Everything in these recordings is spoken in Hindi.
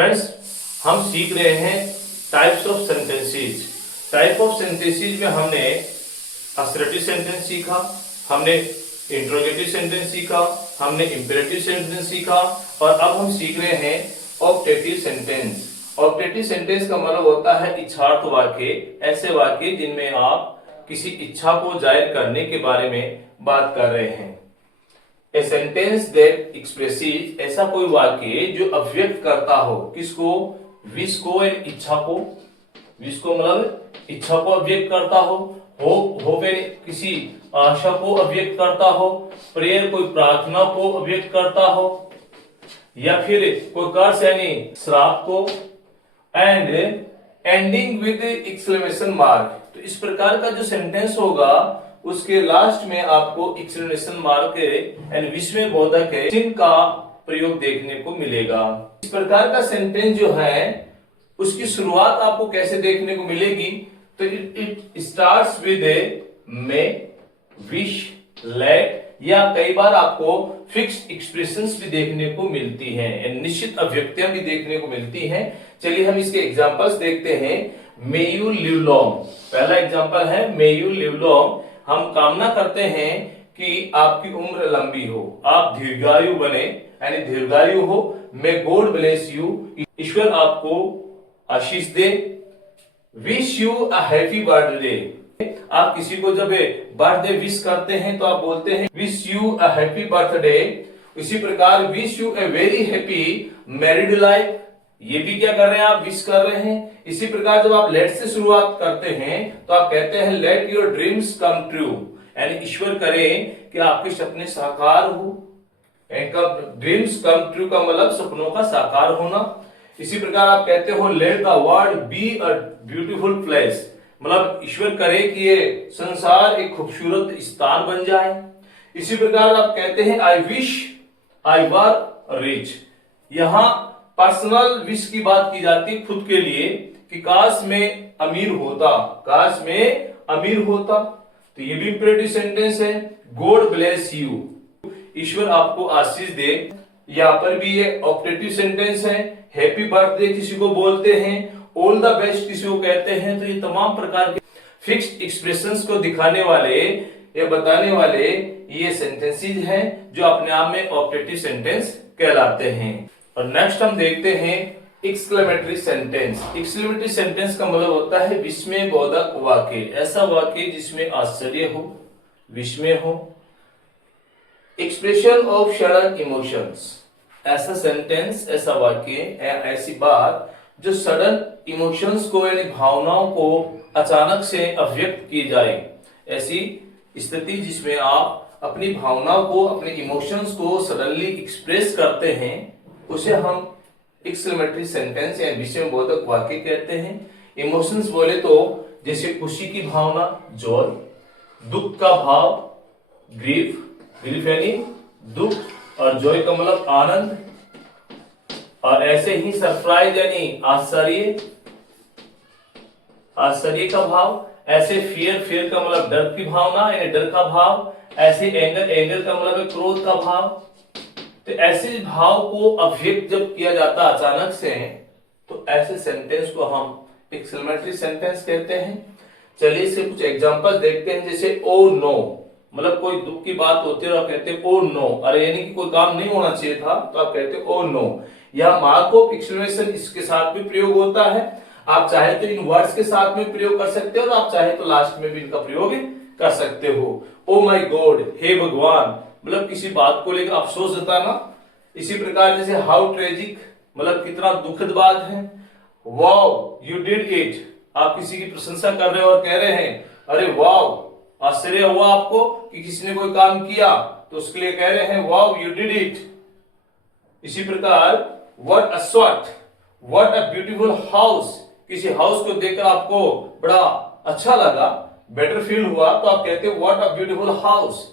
फ्रेंड्स, हम सीख रहे हैं types of sentences. Type of sentences में हमने असर्टिव सेंटेंस सीखा, हमने इंट्रोगेटिव सेंटेंस सीखा, हमने इंपेरेटिव सेंटेंस सीखा और अब हम सीख रहे हैं ऑप्टेटिव सेंटेंस। ऑप्टेटिव सेंटेंस का मतलब होता है इच्छार्थ वाक्य, ऐसे वाक्य जिनमें आप किसी इच्छा को जाहिर करने के बारे में बात कर रहे हैं। ए सेंटेंस दैट एक्सप्रेसेस, ऐसा कोई वाक्य जो अभिव्यक्त करता हो, किसको? विश को, इच्छा को। विश को मतलब इच्छा को अभिव्यक्त करता हो, होप किसी आशा को अभिव्यक्त करता हो, प्रेयर कोई प्रार्थना को अभिव्यक्त करता हो, या फिर कोई कर्स यानी श्राप को, and ending with exclamation mark. तो इस प्रकार का जो सेंटेंस होगा उसके लास्ट में आपको एक्सक्लेमेशन मार्क यानी विस्मयबोधक चिन्ह का प्रयोग देखने को मिलेगा। इस प्रकार का सेंटेंस जो है उसकी शुरुआत आपको कैसे देखने को मिलेगी? तो it starts with may, wish, let, या कई बार आपको फिक्स्ड एक्सप्रेशंस भी देखने को मिलती हैं, निश्चित अभिव्यक्तियां भी देखने को मिलती हैं। चलिए हम इसके एग्जांपल्स देखते हैं। मे यू लिव लॉन्ग, पहला एग्जांपल है मे यू लिव लॉन्ग। हम कामना करते हैं कि आपकी उम्र लंबी हो, आप दीर्घायु बने यानी दीर्घायु हो। मे गॉड ब्लेस यू, ईश्वर आपको आशीष दे। Wish you a happy birthday, आप किसी को जब बर्थडे विश करते हैं तो आप बोलते हैं wish you a happy birthday. इसी प्रकार wish U a very happy married life, ये भी क्या कर रहे हैं? आप विश कर रहे हैं। इसी प्रकार जब आप लेट से शुरुआत करते हैं तो आप कहते हैं let your dreams come true, यानी ईश्वर करे कि आपके सपने साकार हो। ड्रीम्स कम ट्रू का मतलब सपनों का साकार होना। इसी प्रकार आप कहते हो let the world be a beautiful place, मतलब ईश्वर करे कि ये संसार एक खूबसूरत स्थान बन जाए। इसी प्रकार आप कहते हैं I wish I were rich, यहां पर्सनल विश की बात की जाती है खुद के लिए कि काश में अमीर होता, काश में अमीर होता। तो ये भी इंपेरेटिव सेंटेंस है। गॉड ब्लेस यू, ईश्वर आपको आशीष दे। यहां पर भी ये ऑप्टेटिव सेंटेंस है। हैप्पी बर्थडे किसी को बोलते हैं, ऑल द बेस्ट किसी को कहते हैं। तो ये तमाम प्रकार के फिक्स्ड एक्सप्रेशंस को दिखाने वाले या बताने वाले ये सेंटेंसेस हैं जो अपने आप में ऑप्टेटिव सेंटेंस कहलाते हैं। और नेक्स्ट हम देखते हैं एक्सक्लेमेटरी सेंटेंस। एक्सक्लेमेटरी सेंटेंस का मतलब होता है विस्मयबोधक वाक्य, ऐसा वाक्य जिसमें आश्चर्य हो, विस्मय हो। एक्सप्रेशन ऑफ सडन इमोशंस, ऐसा सेंटेंस, ऐसा वाक्य, ऐसी बात जो सडन इमोशंस को यानी भावनाओं को अचानक से अभिव्यक्त की जाए, ऐसी स्थिति जिसमें आप अपनी भावनाओं को, अपने इमोशंस को सडनली एक्सप्रेस करते हैं, उसे हम एक्सक्लेमेटरी सेंटेंस या विस्मयबोधक वाक्य कहते हैं। इमोशंस बोले तो जैसे खुशी की भावना जॉय, दुख का भाव ग्रीफ, ग्रीफ यानी दुख, और जॉय का मतलब आनंद, और ऐसे ही सरप्राइज यानी आश्चर्य, आश्चर्य का भाव। ऐसे फियर, फियर का मतलब डर की भावना यानी डर का भाव। ऐसे एंगर, एंगर का मतलब क्रोध का भाव। तो ऐसे भाव को अभिव्यक्त जब किया जाता अचानक से, तो ऐसे सेंटेंस को हम एक्सक्लेमेटरी सेंटेंस कहते हैं। चलिए इसके कुछ एग्जांपल देखते हैं। जैसे ओ नो, मतलब कोई दुख की बात होती है और आप कहते हैं ओ नो, अरे यानी कि कोई काम नहीं होना चाहिए था, तो आप कहते हैं ओ नो। या मार्क ऑफ एक्सक्लेमेशन इसके साथ भी प्रयोग होता है। आप चाहे तो इन वर्ड्स के साथ में प्रयोग कर सकते हो और आप चाहे तो लास्ट में भी इनका प्रयोग कर सकते हो। ओ माई गॉड, हे भगवान, मतलब किसी बात को लेकर अफसोस जताना। इसी प्रकार जैसे हाउ ट्रेजिक, मतलब कितना दुखद बात है। वाओ यू डिड इट, आप किसी की प्रशंसा कर रहे हो और कह रहे हैं अरे वाओ, आश्चर्य हुआ आपको कि किसी ने कोई काम किया, तो उसके लिए कह रहे हैं वाओ यू डिड इट। इसी प्रकार what a swot, what a beautiful house, किसी हाउस को देखकर आपको बड़ा अच्छा लगा, बेटर फील हुआ, तो आप कहते हो व्हाट अ ब्यूटीफुल हाउस,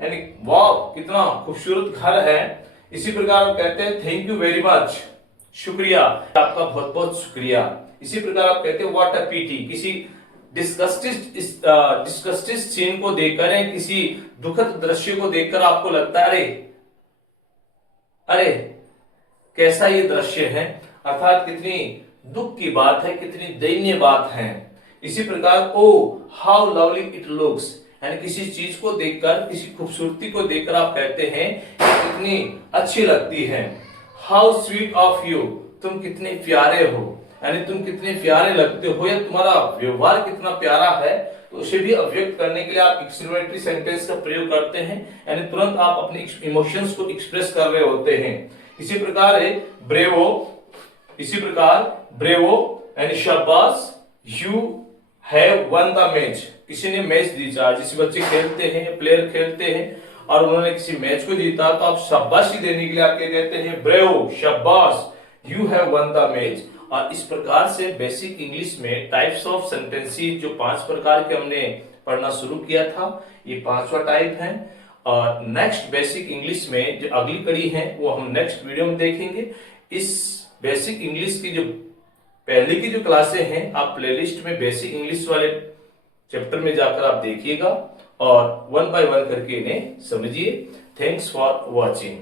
यानी वाह कितना खूबसूरत घर है। इसी प्रकार आप कहते हैं थैंक यू वेरी मच, शुक्रिया, आपका बहुत बहुत शुक्रिया। इसी प्रकार आप कहते हैं व्हाट अ पीटी, किसी डिस्गस्टेड सीन को देखकर, किसी दुखद दृश्य को देखकर आपको लगता है अरे अरे कैसा ये दृश्य है, अर्थात कितनी दुख की बात है, कितनी दयनीय बात है। इसी प्रकार ओ हाउ लवली इट लुक्स, यानी किसी चीज को देखकर, किसी खूबसूरती को देखकर आप कहते हैं कितनी अच्छी लगती है। हाउ स्वीट ऑफ यू, तुम कितने प्यारे हो, यानी तुम कितने प्यारे लगते हो या तुम्हारा व्यवहार कितना प्यारा है, तो उसे भी अभिव्यक्त करने के लिए आप एक्सक्लेमेटरी सेंटेंस का प्रयोग करते हैं, यानी तुरंत आप अपने इमोशंस को एक्सप्रेस कर रहे होते हैं। इसी प्रकार है ब्रेवो, इसी प्रकार ब्रेवो यानी शाबाश, you have one the match, किसी ने मैच जीता, जिस बच्चे खेलते हैं, प्लेयर खेलते हैं और उन्होंने किसी मैच को जीता, तो आप शाबाशी देने के लिए आप क्या कहते हैं, ब्रेवो, शाबाश, you have one the match. और इस प्रकार से बेसिक इंग्लिश में टाइप्स ऑफ सेंटेंसेस जो 5 प्रकार के हमने पढ़ना शुरू किया था, ये 5वां टाइप है। और नेक्स्ट बेसिक इंग्लिश में जो अगली कड़ी है वो हम नेक्स्ट वीडियो में देखेंगे। इस बेसिक इंग्लिश की जो पहले की जो क्लासें हैं, आप प्लेलिस्ट में बेसिक इंग्लिश वाले चैप्टर में जाकर आप देखिएगा और 1 बाय 1 करके इन्हें समझिए। Thanks for watching.